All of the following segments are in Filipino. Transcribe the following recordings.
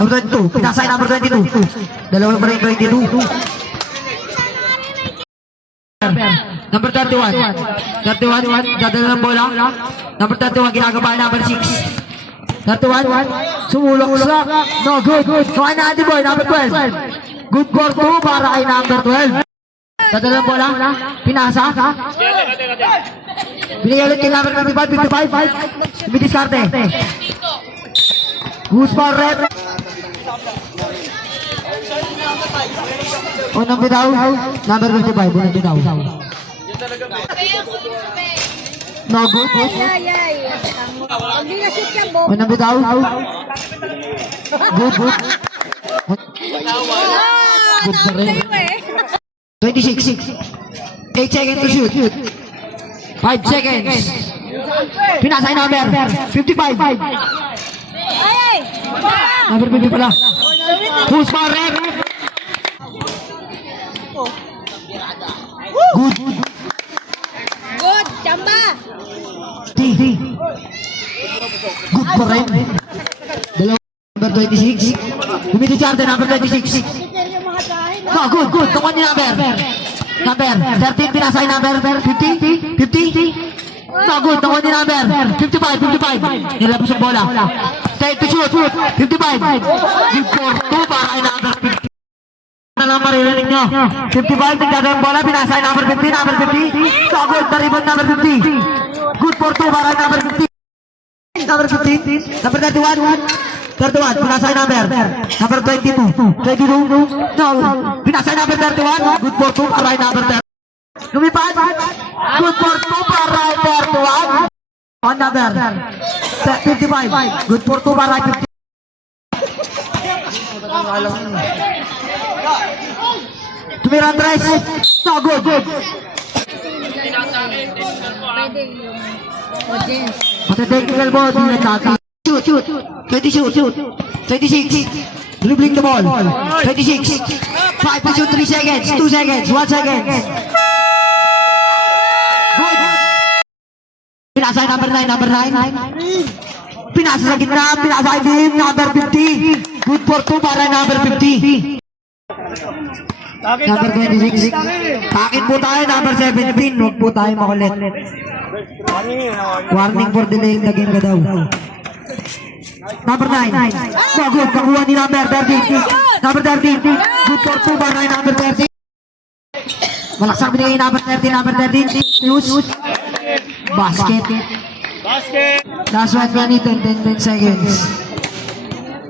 Number 22. Pinasay number 22. Dalawa pa rin 22. Number 31. 31. Dadala ng bola. Number 31. Ginagawa number 6. 31. Sumulok sa. No, good. Kuha na Andy Boy. Number 12. Good for 2 para kay number 12. Dadala ng bola. Pinasa. Binigay ulit kay number 55. Binidiskarte. Who's for red? Unang bitaw. Number 55. Unang bitaw. No good. Unang bitaw. Good. Good pa rin. 26. 8 seconds to shoot. 5 seconds. Pinasay number 55. Number 50 pala. Who's for red? Good. Good, Chamba. T. Good pa rin. Dalawa. Number 26. Bumiti charte number 26. No, good. Tungkol ni number. Number 13. Pinasay number 50. 50. No, good. Tungkol ni number 55. Nilapos ang bola. Take to shoot. 55. Give for 2 para kay number 50. Na lang maririnig nyo. 55. Nagdadang bola. Pinasay number 50. Number 50. No, good. Naribot number 50. Good for 2 para kay number 50. Number 15. Number 31. Pinasay number 22. No, pinasay number 31. Good for 2 para kay number 30. Lumipad. Good for 2 para kay 31. On number 55. Good for 2 para kay 50. Tumira Andres. No, good. Pwede yung audience. Technical ball. Shoot. 26. Dribbling the ball. 26. 5 to shoot. 3 seconds. 2 seconds. 1 second. Good. Pinasa number 9. Pinasa sa gitna. Pinasa din. Number 50. Good for 2 para number 50. Number 26. Takit po tayo. Number 17. Huwag po tayo makulit. Warning for delaying the game ka daw. Number 9. No, good. Nakuha ni number 13. Number 13. Good for 2 para number 13. Malaksak binigay number 13. Number 13. Use. Basket. Last one, 10 seconds.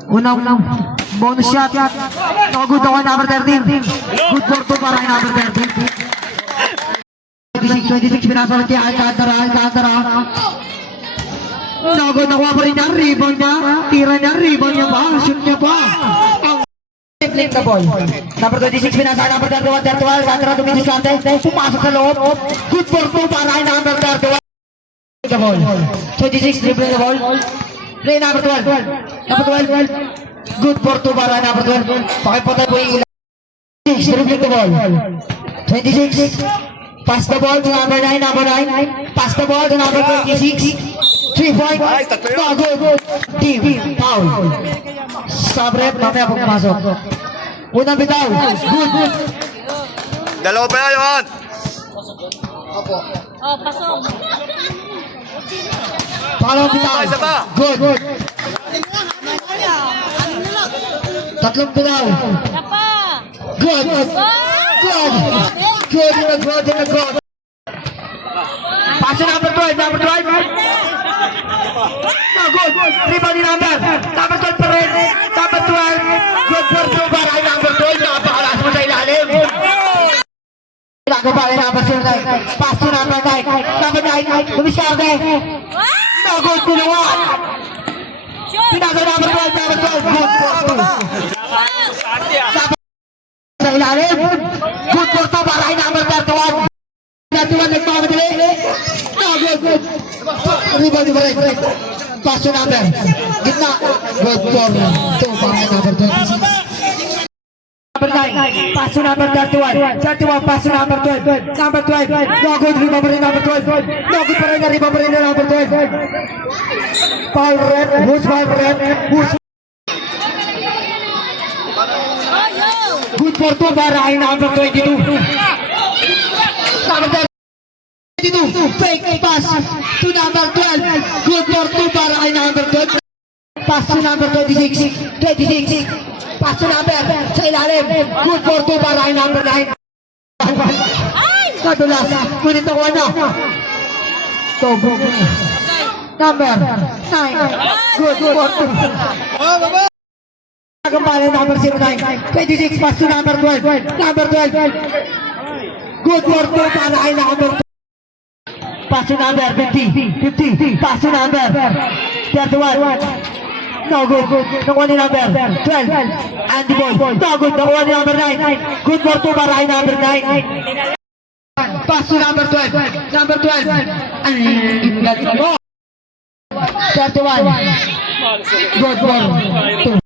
Unang bonus shot. No, good ako number 13. Good for 2 para number 13. 26 pinasa ulit kaya Alcantara. No, good. Nakuha pa rin niya. Rebound niya. Tira niya. Rebound niya pa. Shoot niya pa. Flip the ball. Number 26 pinasa number 31. Alcantara dumidiskarte. Pumasok sa loob. Good for 2 para kay number 31. The ball. 26 dribble the ball. Play number 12. Number 12. Good for 2 para number 12. Pakipotay po yung ilan. 6 dribble the ball. 26. Pass the ball to number 9. Number 9. Pass the ball to number 26. 3 point. No, good. Team. Foul. Sabrep. Mamaya po pumasok. Unang bitaw. Good. Dalawa pa yan. Oh, pasok. Pangalawang bitaw. Isa pa. Good. Tatlong bitaw. Tapa. Good. Good. Pass number 12. Number 12. No, good. Rebound ni number 12 pa rin. Number 12. Good for 2 para kay number 12. Napakalas mo sa ilalim. Ginagawa rin number 09. Pass to number 9. Number 9. Lumiskarte. No, good. Kuluan. Pinasa number 12. Number 12. Good for 2. Sa ilalim. Good for 2 para kay number 31. 31 nagmamadali. No, good. Rebound ni break. Pass to number. Gitna. Good for 2 para kay number 26. Number 9. Pass to number 31. 31 pass to number 12. Number 12. No good. Rebound pa rin number 12. No good pa rin na rebound pa rin na number 12. Foul red. Who's foul red? Who's for 2 para kay number 22. Number 22. Fake pass to number 12. Good for 2 para kay number 12. Pass to number 26. 26. Pass to number sa ilalim. Good for 2 para kay number 9. Kadulas. Ngunit nakuha na. Tobo. Number 9. Good for 2. Kembali number 09. 26 pass to number 12. Number 12. Good for 2 para kay number 2. Pass to number 50. 50. Pass to number 31. No good. Nakuha ni number 12. Andy Boy. No good. Nakuha ni number 9. Good for 2 para kay number 9. Pass to number 12. Number 12. 31. Good for 2.